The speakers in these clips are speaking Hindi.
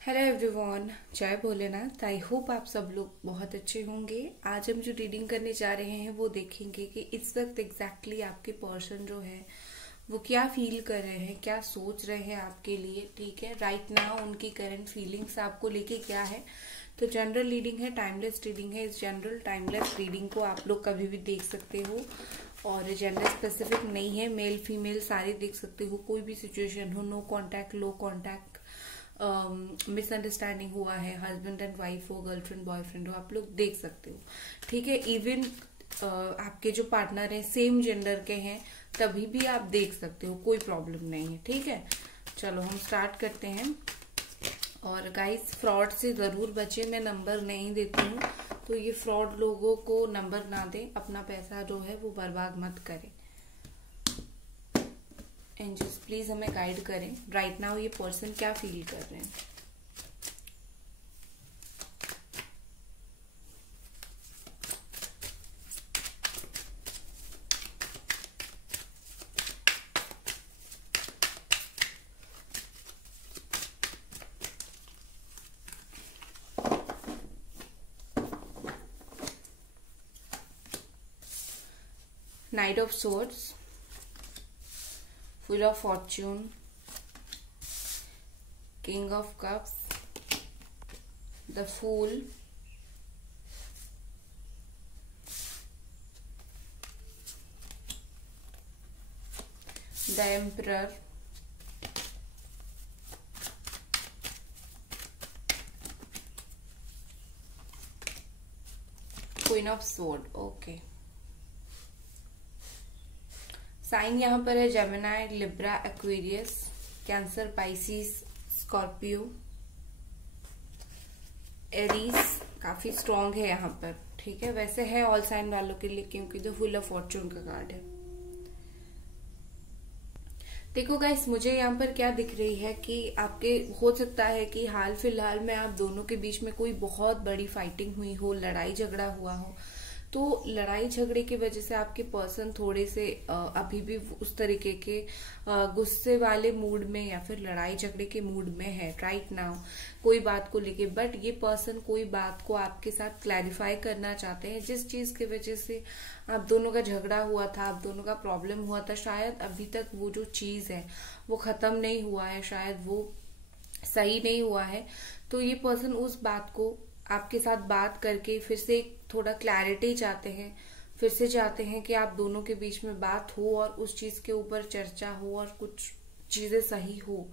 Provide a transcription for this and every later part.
हेलो एवरीवन, जय भोलेनाथ। आई होप आप सब लोग बहुत अच्छे होंगे। आज हम जो रीडिंग करने जा रहे हैं वो देखेंगे कि इस वक्त एग्जैक्टली आपके पर्सन जो है वो क्या फील कर रहे हैं, क्या सोच रहे हैं आपके लिए। ठीक है, राइट नाउ उनकी करंट फीलिंग्स आपको लेके क्या है। तो जनरल रीडिंग है, टाइमलेस रीडिंग है। इस जनरल टाइमलेस रीडिंग को आप लोग कभी भी देख सकते हो और जेंडर स्पेसिफिक नहीं है, मेल फीमेल सारे देख सकते हो। कोई भी सिचुएशन हो, नो कांटेक्ट, लो कांटेक्ट, मिसअंडरस्टैंडिंग हुआ है, हस्बैंड एंड वाइफ हो, गर्लफ्रेंड बॉयफ्रेंड हो, आप लोग देख सकते हो। ठीक है, इवन आपके जो पार्टनर हैं सेम जेंडर के हैं तभी भी आप देख सकते हो, कोई प्रॉब्लम नहीं है। ठीक है, चलो हम स्टार्ट करते हैं। और गाइस, फ्रॉड से जरूर बचे, मैं नंबर नहीं देती हूँ, तो ये फ्रॉड लोगों को नंबर ना दे, अपना पैसा जो है वो बर्बाद मत करें। एंजल्स प्लीज हमें गाइड करें, राइट नाउ ये पर्सन क्या फील कर रहे हैं। Night of swords, Wheel of Fortune, King of Cups, the Fool, the Emperor, Queen of Swords। Okay, sign यहाँ पर है Gemini, Libra, Aquarius, Cancer, Pisces, Scorpio, Aries. काफी स्ट्रॉन्ग है यहाँ पर। ठीक है, वैसे है ऑल साइन वालों के लिए क्योंकि द व्हील ऑफ फॉर्चून का कार्ड है। देखो गाइस, मुझे यहाँ पर क्या दिख रही है कि आपके हो सकता है कि हाल फिलहाल में आप दोनों के बीच में कोई बहुत बड़ी फाइटिंग हुई हो, लड़ाई झगड़ा हुआ हो। तो लड़ाई झगड़े की वजह से आपके पर्सन थोड़े से अभी भी उस तरीके के गुस्से वाले मूड में या फिर लड़ाई झगड़े के मूड में है राइट नाउ, कोई बात को लेके। बट ये पर्सन कोई बात को आपके साथ क्लैरिफाई करना चाहते हैं, जिस चीज की वजह से आप दोनों का झगड़ा हुआ था, आप दोनों का प्रॉब्लम हुआ था, शायद अभी तक वो जो चीज है वो खत्म नहीं हुआ है, शायद वो सही नहीं हुआ है। तो ये पर्सन उस बात को आपके साथ बात करके फिर से थोड़ा क्लैरिटी चाहते हैं, फिर से चाहते हैं कि आप दोनों के बीच में बात हो और उस चीज के ऊपर चर्चा हो और कुछ चीजें सही हो।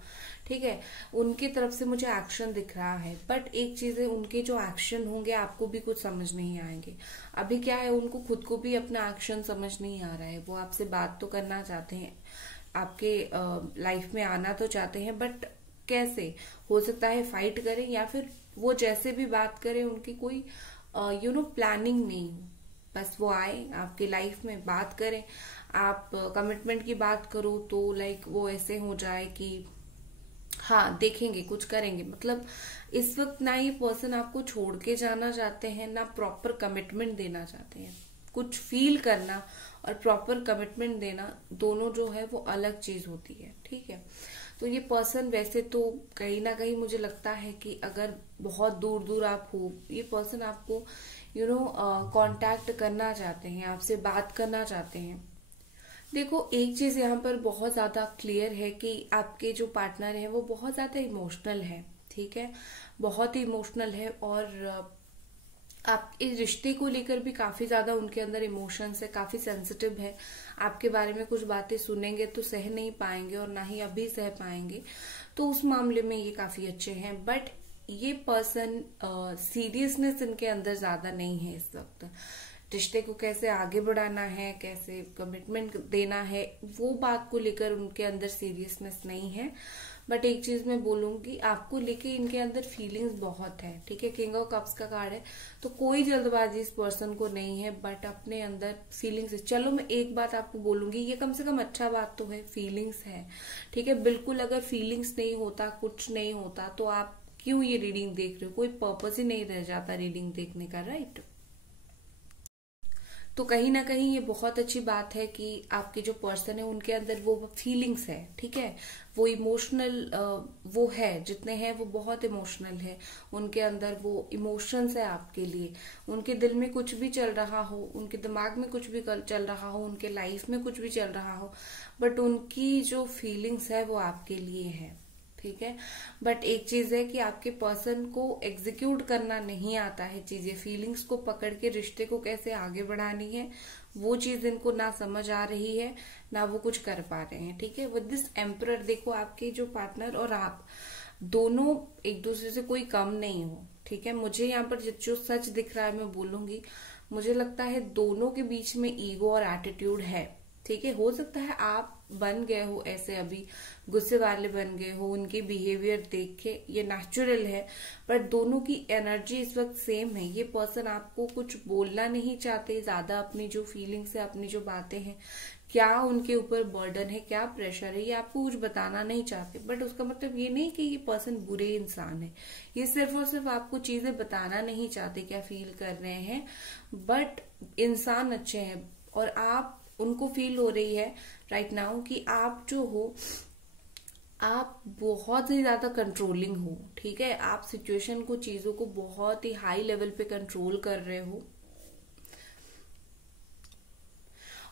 ठीक है, उनकी तरफ से मुझे एक्शन दिख रहा है, बट एक चीज है, उनके जो एक्शन होंगे आपको भी कुछ समझ नहीं आएंगे। अभी क्या है, उनको खुद को भी अपना एक्शन समझ नहीं आ रहा है। वो आपसे बात तो करना चाहते हैं, आपके लाइफ में आना तो चाहते हैं, बट कैसे हो सकता है फाइट करें या फिर वो जैसे भी बात करें उनकी कोई प्लानिंग नहीं हो। बस वो आए आपके लाइफ में, बात करें, आप कमिटमेंट की बात करो तो लाइक वो ऐसे हो जाए कि हाँ देखेंगे, कुछ करेंगे। मतलब इस वक्त ना ये पर्सन आपको छोड़ के जाना चाहते हैं, ना प्रॉपर कमिटमेंट देना चाहते हैं। कुछ फील करना और प्रॉपर कमिटमेंट देना दोनों जो है वो अलग चीज होती है। ठीक है, तो ये पर्सन वैसे तो कहीं ना कहीं मुझे लगता है कि अगर बहुत दूर दूर आप हो, ये पर्सन आपको कांटेक्ट करना चाहते हैं, आपसे बात करना चाहते हैं। देखो, एक चीज यहाँ पर बहुत ज्यादा क्लियर है कि आपके जो पार्टनर है वो बहुत ज्यादा इमोशनल है। ठीक है, बहुत ही इमोशनल है और आप इस रिश्ते को लेकर भी काफी ज्यादा उनके अंदर इमोशंस है, काफी सेंसिटिव है। आपके बारे में कुछ बातें सुनेंगे तो सह नहीं पाएंगे और ना ही अभी सह पाएंगे, तो उस मामले में ये काफी अच्छे हैं। बट ये पर्सन सीरियसनेस इनके अंदर ज्यादा नहीं है इस वक्त। रिश्ते को कैसे आगे बढ़ाना है, कैसे कमिटमेंट देना है, वो बात को लेकर उनके अंदर सीरियसनेस नहीं है। बट एक चीज मैं बोलूंगी, आपको लेके इनके अंदर फीलिंग्स बहुत है। ठीक है, किंग ऑफ कप्स का कार्ड है, तो कोई जल्दबाजी इस पर्सन को नहीं है, बट अपने अंदर फीलिंग्स है। चलो मैं एक बात आपको बोलूंगी, ये कम से कम अच्छा बात तो है, फीलिंग्स है। ठीक है, बिल्कुल अगर फीलिंग्स नहीं होता, कुछ नहीं होता, तो आप क्यों ये रीडिंग देख रहे हो? कोई पर्पस ही नहीं रह जाता रीडिंग देखने का, राइट? तो कहीं ना कहीं ये बहुत अच्छी बात है कि आपके जो पर्सन है उनके अंदर वो फीलिंग्स है, ठीक है, वो इमोशनल वो है, जितने हैं वो बहुत इमोशनल है, उनके अंदर वो इमोशंस है आपके लिए, उनके दिल में कुछ भी चल रहा हो, उनके दिमाग में कुछ भी चल रहा हो, उनके लाइफ में कुछ भी चल रहा हो, बट उनकी जो फीलिंग्स है वो आपके लिए है, ठीक है। बट एक चीज है कि आपके पर्सन को एग्जीक्यूट करना नहीं आता है चीजें, फीलिंग्स को पकड़ के रिश्ते को कैसे आगे बढ़ानी है वो चीज इनको ना समझ आ रही है, ना वो कुछ कर पा रहे हैं, ठीक है। विद दिस एम्परर देखो आपके जो पार्टनर और आप दोनों एक दूसरे से कोई कम नहीं हो, ठीक है। मुझे यहाँ पर जो सच दिख रहा है मैं बोलूंगी, मुझे लगता है दोनों के बीच में ईगो और एटीट्यूड है, ठीक है। हो सकता है आप बन गए हो ऐसे, अभी गुस्से वाले बन गए हो उनके बिहेवियर देख के, ये नेचुरल है, बट दोनों की एनर्जी इस वक्त सेम है। ये पर्सन आपको कुछ बोलना नहीं चाहते ज्यादा, अपनी जो फीलिंग्स है, अपनी जो बातें हैं, क्या उनके ऊपर बर्डन है, क्या प्रेशर है, ये आपको कुछ बताना नहीं चाहते। बट उसका मतलब ये नहीं कि ये पर्सन बुरे इंसान है, ये सिर्फ और सिर्फ आपको चीजें बताना नहीं चाहते क्या फील कर रहे हैं, बट इंसान अच्छे हैं। और आप उनको फील हो रही है राइट नाउ कि आप जो हो, आप बहुत ही ज्यादा कंट्रोलिंग हो, ठीक है। आप सिचुएशन को, चीजों को बहुत ही हाई लेवल पे कंट्रोल कर रहे हो,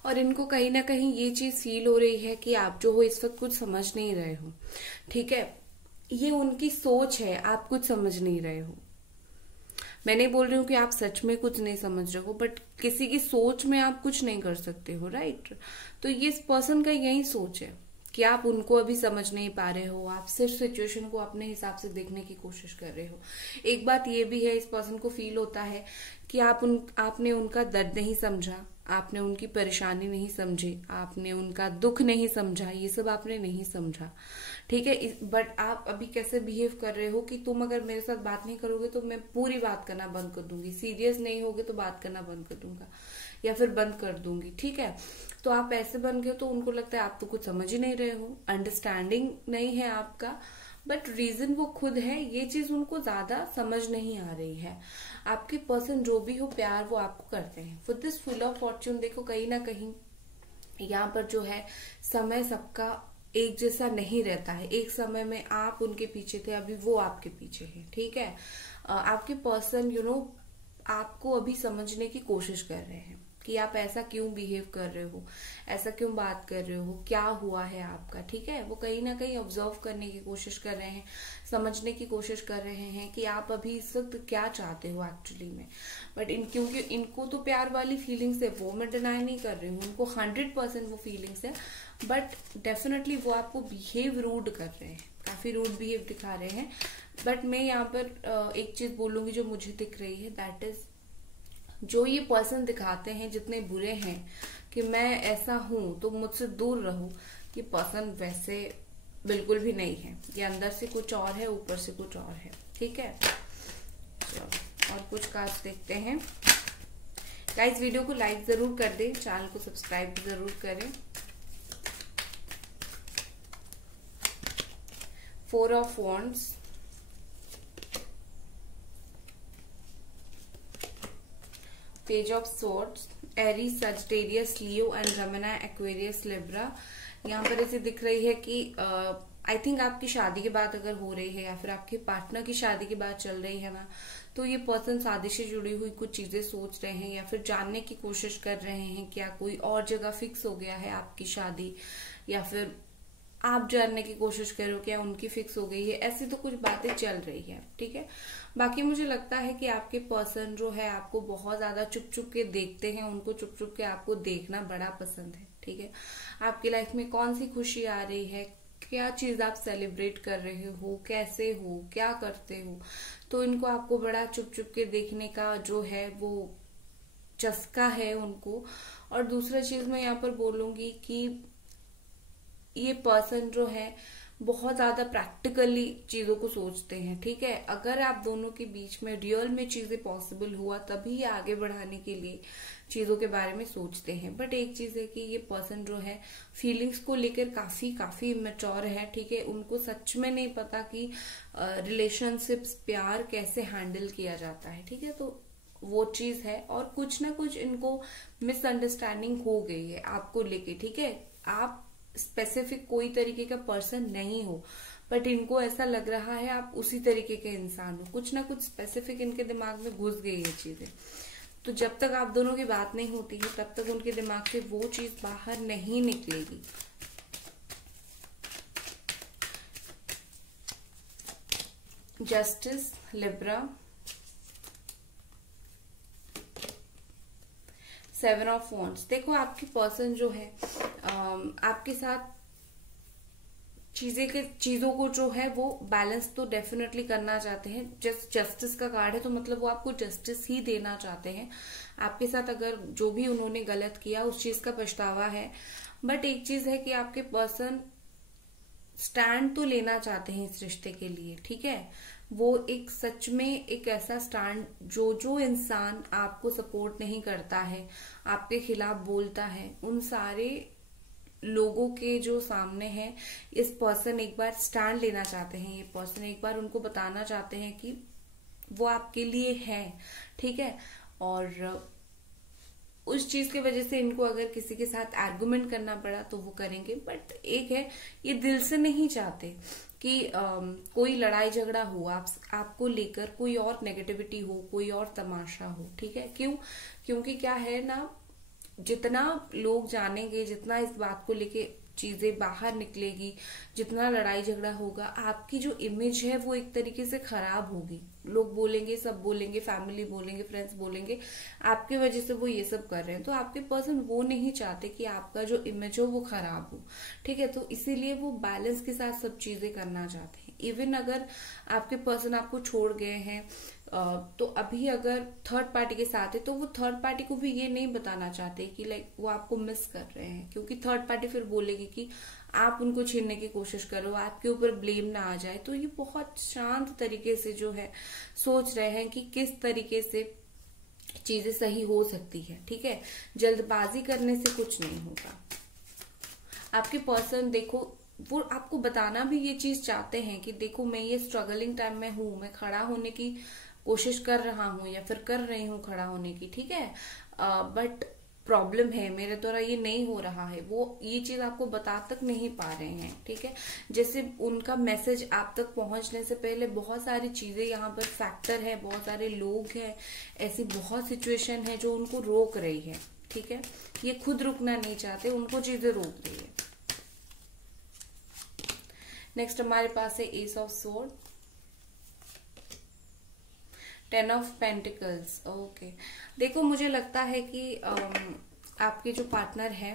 और इनको कहीं ना कहीं ये चीज फील हो रही है कि आप जो हो इस वक्त कुछ समझ नहीं रहे हो, ठीक है। ये उनकी सोच है, आप कुछ समझ नहीं रहे हो। मैं नहीं बोल रही हूँ कि आप सच में कुछ नहीं समझ रहे हो, बट किसी की सोच में आप कुछ नहीं कर सकते हो, राइट। तो ये इस पर्सन का यही सोच है कि आप उनको अभी समझ नहीं पा रहे हो, आप सिर्फ सिचुएशन को अपने हिसाब से देखने की कोशिश कर रहे हो। एक बात ये भी है, इस पर्सन को फील होता है कि आपने उनका दर्द नहीं समझा, आपने उनकी परेशानी नहीं समझी, आपने उनका दुख नहीं समझा, ये सब आपने नहीं समझा, ठीक है। बट आप अभी कैसे बिहेव कर रहे हो कि तुम अगर मेरे साथ बात नहीं करोगे तो मैं पूरी बात करना बंद कर दूंगी, सीरियस नहीं होगे तो बात करना बंद कर दूंगा या फिर बंद कर दूंगी, ठीक है। तो आप ऐसे बन गए तो उनको लगता है आप तो कुछ समझ ही नहीं रहे हो, अंडरस्टैंडिंग नहीं है आपका, बट रीजन वो खुद है, ये चीज उनको ज्यादा समझ नहीं आ रही है। आपके पर्सन जो भी हो, प्यार वो आपको करते हैं। With this wheel of Fortune देखो कहीं ना कहीं यहाँ पर जो है समय सबका एक जैसा नहीं रहता है। एक समय में आप उनके पीछे थे, अभी वो आपके पीछे है, ठीक है। आपके पर्सन आपको अभी समझने की कोशिश कर रहे हैं कि आप ऐसा क्यों बिहेव कर रहे हो, ऐसा क्यों बात कर रहे हो, क्या हुआ है आपका, ठीक है। वो कहीं ना कहीं ऑब्जर्व करने की कोशिश कर रहे हैं, समझने की कोशिश कर रहे हैं कि आप अभी इस वक्त क्या चाहते हो एक्चुअली में। बट क्योंकि इनको तो प्यार वाली फीलिंग्स है, वो मैं डिनाई नहीं कर रही हूँ, उनको 100% वो फीलिंग्स है, बट डेफिनेटली वो आपको बिहेव रूड कर रहे हैं, काफी रूड बिहेव दिखा रहे हैं। बट मैं यहाँ पर एक चीज बोलूंगी जो मुझे दिख रही है, दैट इज जो ये पर्सन दिखाते हैं जितने बुरे हैं कि मैं ऐसा हूं तो मुझसे दूर रहो, ये पर्सन वैसे बिल्कुल भी नहीं है। ये अंदर से कुछ और है, ऊपर से कुछ और है, ठीक है। चलो और कुछ कार्ड्स देखते हैं। गाइस वीडियो को लाइक जरूर कर दें, चैनल को सब्सक्राइब जरूर करें। 4 of wands, page of swords, Aries, Sagittarius, Leo and जमिनी, एक्वेरियस, लिब्रा। यहाँ पर ऐसे दिख रही है कि आई थिंक आपकी शादी की बात अगर हो रही है या फिर आपके पार्टनर की शादी की बात चल रही है ना, तो ये पर्सन शादी से जुड़ी हुई कुछ चीजें सोच रहे हैं या फिर जानने की कोशिश कर रहे हैं क्या कोई और जगह फिक्स हो गया है आपकी शादी, या फिर आप जानने की कोशिश करो क्या उनकी फिक्स हो गई है। ऐसी तो कुछ बातें चल रही है, ठीक है। बाकी मुझे लगता है कि आपके पर्सन जो है आपको बहुत ज्यादा चुप चुप के देखते हैं, उनको चुप चुप के आपको देखना बड़ा पसंद है, ठीक है। आपकी लाइफ में कौन सी खुशी आ रही है, क्या चीज आप सेलिब्रेट कर रहे हो, कैसे हो, क्या करते हो, तो इनको आपको बड़ा चुप चुप के देखने का जो है वो चस्का है उनको। और दूसरा चीज मैं यहाँ पर बोलूंगी कि ये पर्सन जो है बहुत ज्यादा प्रैक्टिकली चीजों को सोचते हैं, ठीक है। अगर आप दोनों के बीच में रियल में चीजें पॉसिबल हुआ तभी आगे बढ़ाने के लिए चीजों के बारे में सोचते हैं। बट एक चीज है कि ये पर्सन जो है फीलिंग्स को लेकर काफी मैच्योर है, ठीक है। उनको सच में नहीं पता कि रिलेशनशिप्स, प्यार कैसे हैंडल किया जाता है, ठीक है। तो वो चीज है, और कुछ ना कुछ इनको मिसअंडरस्टैंडिंग हो गई है आपको लेके, ठीक है। आप स्पेसिफिक कोई तरीके का पर्सन नहीं हो, बट इनको ऐसा लग रहा है आप उसी तरीके के इंसान हो। कुछ ना कुछ स्पेसिफिक इनके दिमाग में घुस गई है चीजें। तो जब तक आप दोनों की बात नहीं होती है तब तक उनके दिमाग से वो चीज बाहर नहीं निकलेगी। Justice, Libra, 7 of wands. देखो आपकी पर्सन जो है आपके साथ चीजों को जो है वो बैलेंस तो डेफिनेटली करना चाहते हैं। जस्टिस का कार्ड है तो मतलब वो आपको जस्टिस ही देना चाहते हैं। आपके साथ अगर जो भी उन्होंने गलत किया उस चीज का पछतावा है, बट एक चीज है कि आपके पर्सन स्टैंड तो लेना चाहते हैं इस रिश्ते के लिए, ठीक है। वो एक सच में एक ऐसा स्टैंड, जो इंसान आपको सपोर्ट नहीं करता है, आपके खिलाफ बोलता है, उन सारे लोगों के जो सामने है इस पर्सन एक बार स्टैंड लेना चाहते हैं। ये पर्सन एक बार उनको बताना चाहते हैं कि वो आपके लिए है, ठीक है। और उस चीज की वजह से इनको अगर किसी के साथ आर्गुमेंट करना पड़ा तो वो करेंगे, बट एक है ये दिल से नहीं चाहते कि कोई लड़ाई झगड़ा हो आपको लेकर, कोई और नेगेटिविटी हो, कोई और तमाशा हो, ठीक है। क्योंकि क्या है ना, जितना लोग जानेंगे, जितना इस बात को लेके चीजें बाहर निकलेगी, जितना लड़ाई झगड़ा होगा, आपकी जो इमेज है वो एक तरीके से खराब होगी। लोग बोलेंगे, सब बोलेंगे, फैमिली बोलेंगे, फ्रेंड्स बोलेंगे, आपके वजह से वो ये सब कर रहे हैं। तो आपके पर्सन वो नहीं चाहते कि आपका जो इमेज हो वो खराब हो, ठीक है। तो इसीलिए वो बैलेंस के साथ सब चीजें करना चाहते हैं। इवन अगर आपके पर्सन आपको छोड़ गए हैं तो अभी अगर थर्ड पार्टी के साथ है तो वो थर्ड पार्टी को भी ये नहीं बताना चाहते कि लाइक वो आपको मिस कर रहे हैं, क्योंकि थर्ड पार्टी फिर बोलेगी कि आप उनको छीनने की कोशिश करो, आपके ऊपर ब्लेम ना आ जाए। तो ये बहुत शांत तरीके से जो है सोच रहे हैं कि किस तरीके से चीजें सही हो सकती है, ठीक है। जल्दबाजी करने से कुछ नहीं होगा। आपके पर्सन देखो वो आपको बताना भी ये चीज चाहते हैं कि देखो मैं ये स्ट्रगलिंग टाइम में हूं, मैं खड़ा होने की कोशिश कर रहा हूं या फिर कर रही हूं खड़ा होने की, ठीक है। बट प्रॉब्लम है, मेरे द्वारा ये नहीं हो रहा है। वो ये चीज आपको बता तक नहीं पा रहे हैं, ठीक है। जैसे उनका मैसेज आप तक पहुंचने से पहले बहुत सारी चीजें यहाँ पर फैक्टर है, बहुत सारे लोग हैं, ऐसी बहुत सिचुएशन है जो उनको रोक रही है, ठीक है। ये खुद रुकना नहीं चाहते, उनको चीजें रोक रही है। नेक्स्ट हमारे पास है S of sword, 10 of pentacles. Okay, देखो मुझे लगता है कि आपके जो पार्टनर है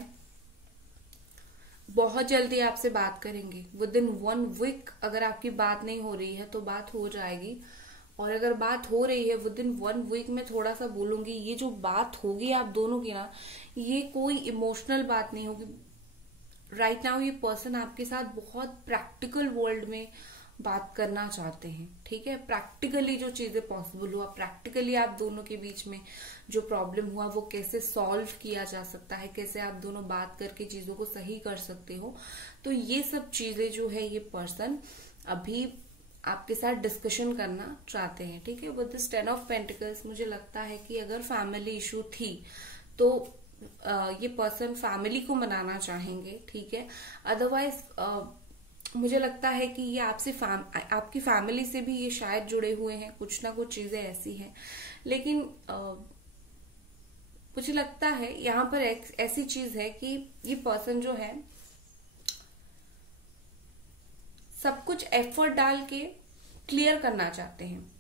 बहुत जल्दी आपसे बात करेंगे। विद इन 1 वीक अगर आपकी बात नहीं हो रही है तो बात हो जाएगी, और अगर बात हो रही है विद इन 1 वीक में थोड़ा सा बोलूंगी, ये जो बात होगी आप दोनों की ना, ये कोई इमोशनल बात नहीं होगी। राइट नाउ ये पर्सन आपके साथ बहुत प्रैक्टिकल वर्ल्ड में बात करना चाहते हैं, ठीक है। प्रैक्टिकली जो चीजें पॉसिबल हुआ, प्रैक्टिकली आप दोनों के बीच में जो प्रॉब्लम हुआ वो कैसे सॉल्व किया जा सकता है, कैसे आप दोनों बात करके चीजों को सही कर सकते हो। तो ये सब चीजें जो है ये पर्सन अभी आपके साथ डिस्कशन करना चाहते हैं, ठीक है। विद दिस 10 ऑफ पेंटिकल्स मुझे लगता है कि अगर फैमिली इशू थी तो ये पर्सन फैमिली को मनाना चाहेंगे, ठीक है। अदरवाइज मुझे लगता है कि ये आपकी फैमिली से भी ये शायद जुड़े हुए हैं, कुछ ना कुछ चीजें ऐसी हैं। लेकिन मुझे लगता है यहाँ पर ऐसी चीज है कि ये पर्सन जो है सब कुछ एफर्ट डाल के क्लियर करना चाहते हैं।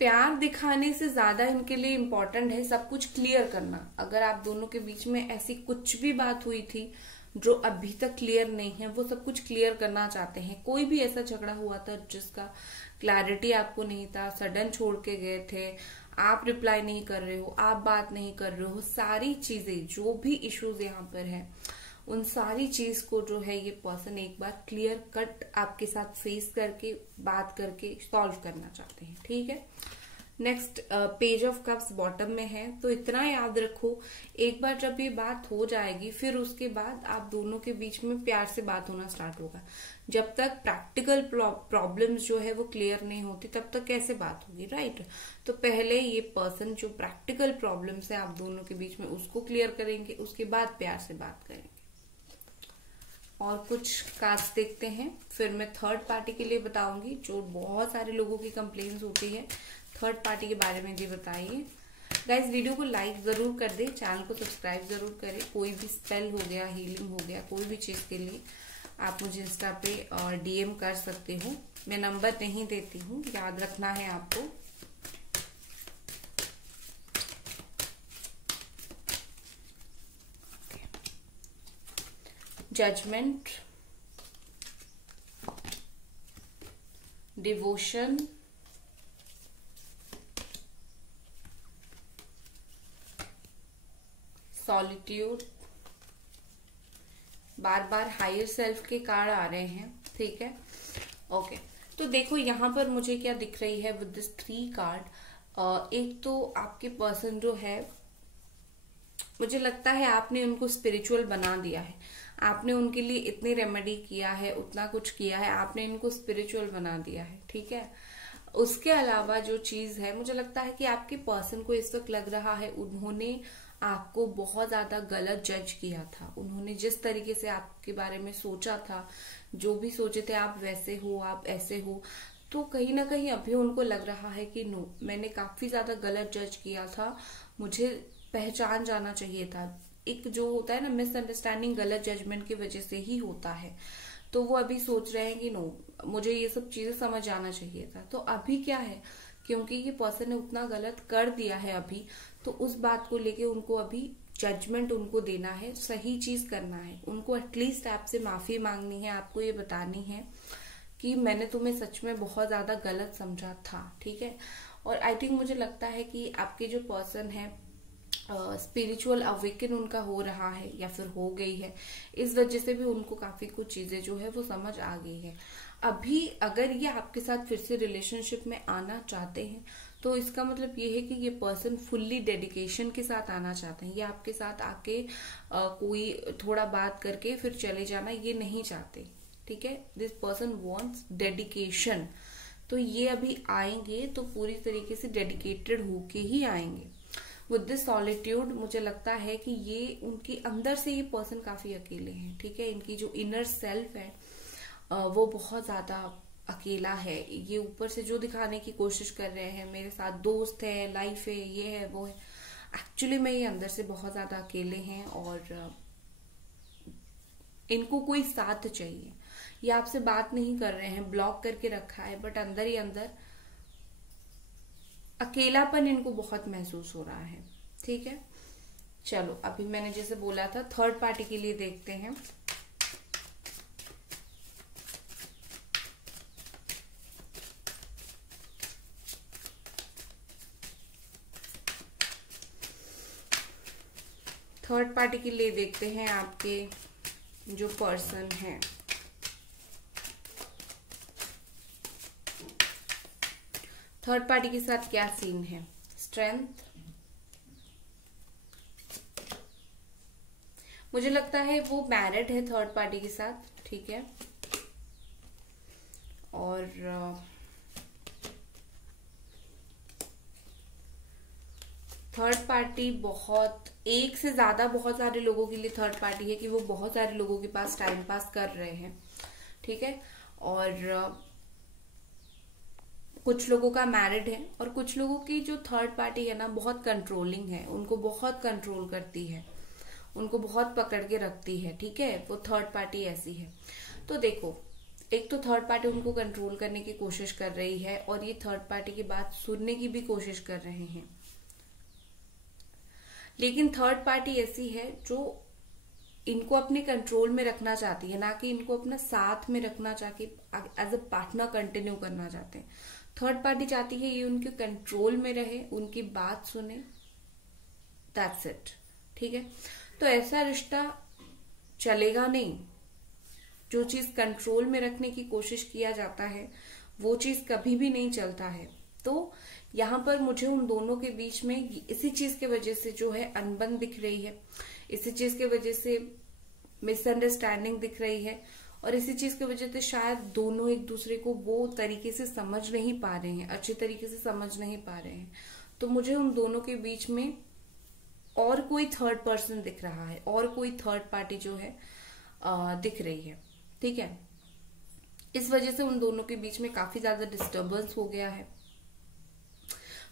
प्यार दिखाने से ज्यादा इनके लिए इम्पोर्टेंट है सब कुछ क्लियर करना। अगर आप दोनों के बीच में ऐसी कुछ भी बात हुई थी जो अभी तक क्लियर नहीं है, वो सब कुछ क्लियर करना चाहते हैं। कोई भी ऐसा झगड़ा हुआ था जिसका क्लैरिटी आपको नहीं था, सडन छोड़ के गए थे, आप रिप्लाई नहीं कर रहे हो, आप बात नहीं कर रहे हो, सारी चीजें जो भी इश्यूज यहाँ पर है उन सारी चीज को जो है ये पर्सन एक बार क्लियर कट आपके साथ फेस करके बात करके सॉल्व करना चाहते हैं, ठीक है। Next page of cups bottom में है। तो इतना याद रखो, एक बार जब ये बात हो जाएगी फिर उसके बाद आप दोनों के बीच में प्यार से बात होना स्टार्ट होगा। जब तक प्रैक्टिकल प्रॉब्लम्स जो है वो क्लियर नहीं होती तब तक कैसे बात होगी, राइट। तो पहले ये पर्सन जो प्रैक्टिकल प्रॉब्लम्स है आप दोनों के बीच में उसको क्लियर करेंगे, उसके बाद प्यार से बात करेंगे। और कुछ कार्ड्स देखते हैं, फिर मैं थर्ड पार्टी के लिए बताऊंगी। जो बहुत सारे लोगों की कंप्लेंट्स होती है थर्ड पार्टी के बारे में भी बताइए। गाइस वीडियो को लाइक जरूर कर दे, चैनल को सब्सक्राइब जरूर करें। कोई भी स्पेल हो गया, हीलिंग हो गया, कोई भी चीज के लिए आप मुझे इंस्टा पे डीएम कर सकते हो। मैं नंबर नहीं देती हूँ, याद रखना है आपको। जजमेंट, डिवोशन, सॉलिट्यूड, बार बार हायर सेल्फ के कार्ड आ रहे हैं, ठीक है। ओके, तो देखो यहाँ पर मुझे क्या दिख रही है विद दिस 3 कार्ड। एक तो आपके पर्सन जो है, मुझे लगता है आपने उनको स्पिरिचुअल बना दिया है। आपने उनके लिए इतनी रेमेडी किया है, उतना कुछ किया है, आपने इनको स्पिरिचुअल बना दिया है, ठीक है। उसके अलावा जो चीज है, मुझे लगता है कि आपके पर्सन को इस वक्त लग रहा है उन्होंने आपको बहुत ज्यादा गलत जज किया था। उन्होंने जिस तरीके से आपके बारे में सोचा था, जो भी सोचे थे आप वैसे हो, आप ऐसे हो, तो कहीं ना कहीं अभी उनको लग रहा है कि नो, मैंने काफी ज्यादा गलत जज किया था, मुझे पहचान जाना चाहिए था। एक जो होता है ना मिसअंडरस्टैंडिंग, गलत जजमेंट की वजह से ही होता है। तो वो अभी सोच रहे हैं कि नो, मुझे ये सब चीजें समझ आना चाहिए था। तो अभी क्या है, क्योंकि ये पर्सन ने उतना गलत कर दिया है अभी, तो उस बात को लेके उनको अभी जजमेंट उनको देना है, सही चीज करना है। उनको एटलीस्ट आपसे माफी मांगनी है, आपको ये बतानी है कि मैंने तुम्हें सच में बहुत ज्यादा गलत समझा था, ठीक है। और आई थिंक मुझे लगता है कि आपके जो पर्सन है स्पिरिचुअल अवेकन उनका हो रहा है या फिर हो गई है। इस वजह से भी उनको काफी कुछ चीजें जो है वो समझ आ गई है। अभी अगर ये आपके साथ फिर से रिलेशनशिप में आना चाहते हैं तो इसका मतलब ये है कि ये पर्सन फुल्ली डेडिकेशन के साथ आना चाहते हैं। ये आपके साथ आके कोई थोड़ा बात करके फिर चले जाना ये नहीं चाहते, ठीक है। This person wants dedication. तो ये अभी आएंगे तो पूरी तरीके से डेडिकेटेड होके ही आएंगे। विद दिस सॉलिट्यूड मुझे लगता है कि ये उनकी अंदर से ये पर्सन काफी अकेले हैं, ठीक है। इनकी जो इनर सेल्फ है वो बहुत ज्यादा अकेला है। ये ऊपर से जो दिखाने की कोशिश कर रहे हैं, मेरे साथ दोस्त है, लाइफ है, ये है, वो है, एक्चुअली में ये अंदर से बहुत ज्यादा अकेले हैं और इनको कोई साथ चाहिए। ये आपसे बात नहीं कर रहे हैं, ब्लॉक करके रखा है, बट अंदर ही अंदर अकेलापन इनको बहुत महसूस हो रहा है, ठीक है। चलो अभी मैंने जैसे बोला था थर्ड पार्टी के लिए देखते हैं। थर्ड पार्टी के लिए देखते हैं आपके जो पर्सन है। थर्ड पार्टी के साथ क्या सीन है। स्ट्रेंथ, मुझे लगता है वो मैरिड है थर्ड पार्टी के साथ, ठीक है। और थर्ड पार्टी बहुत, एक से ज्यादा बहुत सारे लोगों के लिए थर्ड पार्टी है कि वो बहुत सारे लोगों के पास टाइम पास कर रहे हैं, ठीक है। और कुछ लोगों का मैरिड है और कुछ लोगों की जो थर्ड पार्टी है ना बहुत कंट्रोलिंग है, उनको बहुत कंट्रोल करती है, उनको बहुत पकड़ के रखती है, ठीक है। वो थर्ड पार्टी ऐसी है। तो देखो, एक तो थर्ड पार्टी उनको कंट्रोल करने की कोशिश कर रही है और ये थर्ड पार्टी की बात सुनने की भी कोशिश कर रहे हैं। लेकिन थर्ड पार्टी ऐसी है जो इनको अपने कंट्रोल में रखना चाहती है, ना कि इनको अपना साथ में रखना चाहती, एज अ पार्टनर कंटिन्यू करना चाहते हैं। थर्ड पार्टी चाहती है ये उनके कंट्रोल में रहे, उनकी बात सुने, दैट्स इट, ठीक है। तो ऐसा रिश्ता चलेगा नहीं। जो चीज कंट्रोल में रखने की कोशिश किया जाता है वो चीज कभी भी नहीं चलता है। तो यहाँ पर मुझे उन दोनों के बीच में इसी चीज की वजह से जो है अनबन दिख रही है, इसी चीज की वजह से मिसअंडरस्टैंडिंग दिख रही है, और इसी चीज की वजह से शायद दोनों एक दूसरे को वो तरीके से समझ नहीं पा रहे हैं, अच्छे तरीके से समझ नहीं पा रहे हैं। तो मुझे उन दोनों के बीच में और कोई थर्ड पर्सन दिख रहा है, और कोई थर्ड पार्टी जो है दिख रही है। ठीक है, इस वजह से उन दोनों के बीच में काफी ज्यादा डिस्टर्बेंस हो गया है।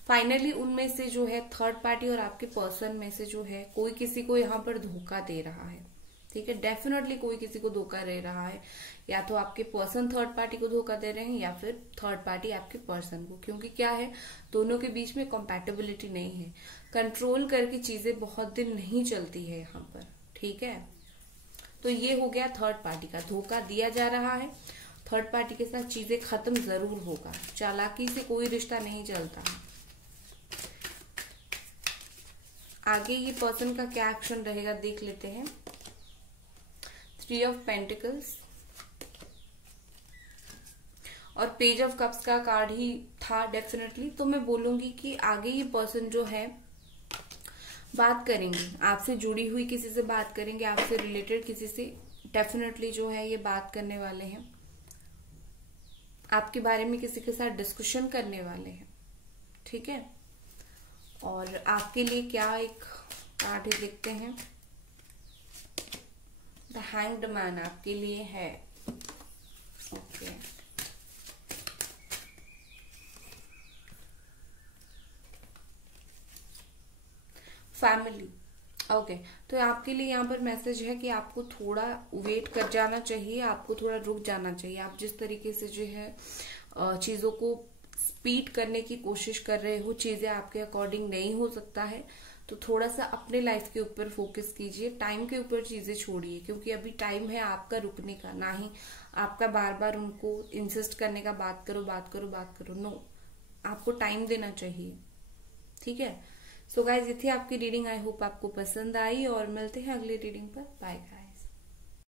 फाइनली उनमें से जो है थर्ड पार्टी और आपके पर्सन में से जो है कोई किसी को यहाँ पर धोखा दे रहा है। ठीक है, डेफिनेटली कोई किसी को धोखा दे रहा है, या तो आपके पर्सन थर्ड पार्टी को धोखा दे रहे हैं या फिर थर्ड पार्टी आपके पर्सन को। क्योंकि क्या है, दोनों के बीच में कंपैटिबिलिटी नहीं है, कंट्रोल करके चीजें बहुत दिन नहीं चलती है यहाँ पर। ठीक है, तो ये हो गया थर्ड पार्टी का, धोखा दिया जा रहा है, थर्ड पार्टी के साथ चीजें खत्म जरूर होगा, चालाकी से कोई रिश्ता नहीं चलता। आगे ये पर्सन का क्या एक्शन रहेगा देख लेते हैं। 3 ऑफ पेंटिकल्स और पेज ऑफ कप्स का कार्ड ही था डेफिनेटली। तो मैं बोलूंगी कि आगे ये पर्सन जो है बात करेंगे, आपसे जुड़ी हुई किसी से बात करेंगे, आपसे रिलेटेड किसी से डेफिनेटली जो है ये बात करने वाले हैं, आपके बारे में किसी के साथ डिस्कशन करने वाले हैं। ठीक है, और आपके लिए क्या एक कार्ड है देखते हैं। द हैंग्ड मैन आपके लिए है। Okay, family. ओके, तो आपके लिए यहाँ पर मैसेज है कि आपको थोड़ा वेट कर जाना चाहिए, आपको थोड़ा रुक जाना चाहिए। आप जिस तरीके से जो है चीजों को स्पीड करने की कोशिश कर रहे हो, चीजें आपके अकॉर्डिंग नहीं हो सकता है, तो थोड़ा सा अपने लाइफ के ऊपर फोकस कीजिए, टाइम के ऊपर चीजें छोड़िए। क्योंकि अभी टाइम है आपका रुकने का, ना ही आपका बार बार उनको इंसिस्ट करने का, बात करो बात करो बात करो। नो, आपको टाइम देना चाहिए। ठीक है, सो गाइज ये थी आपकी रीडिंग। आई होप आपको पसंद आई, और मिलते हैं अगली रीडिंग पर। Bye guys.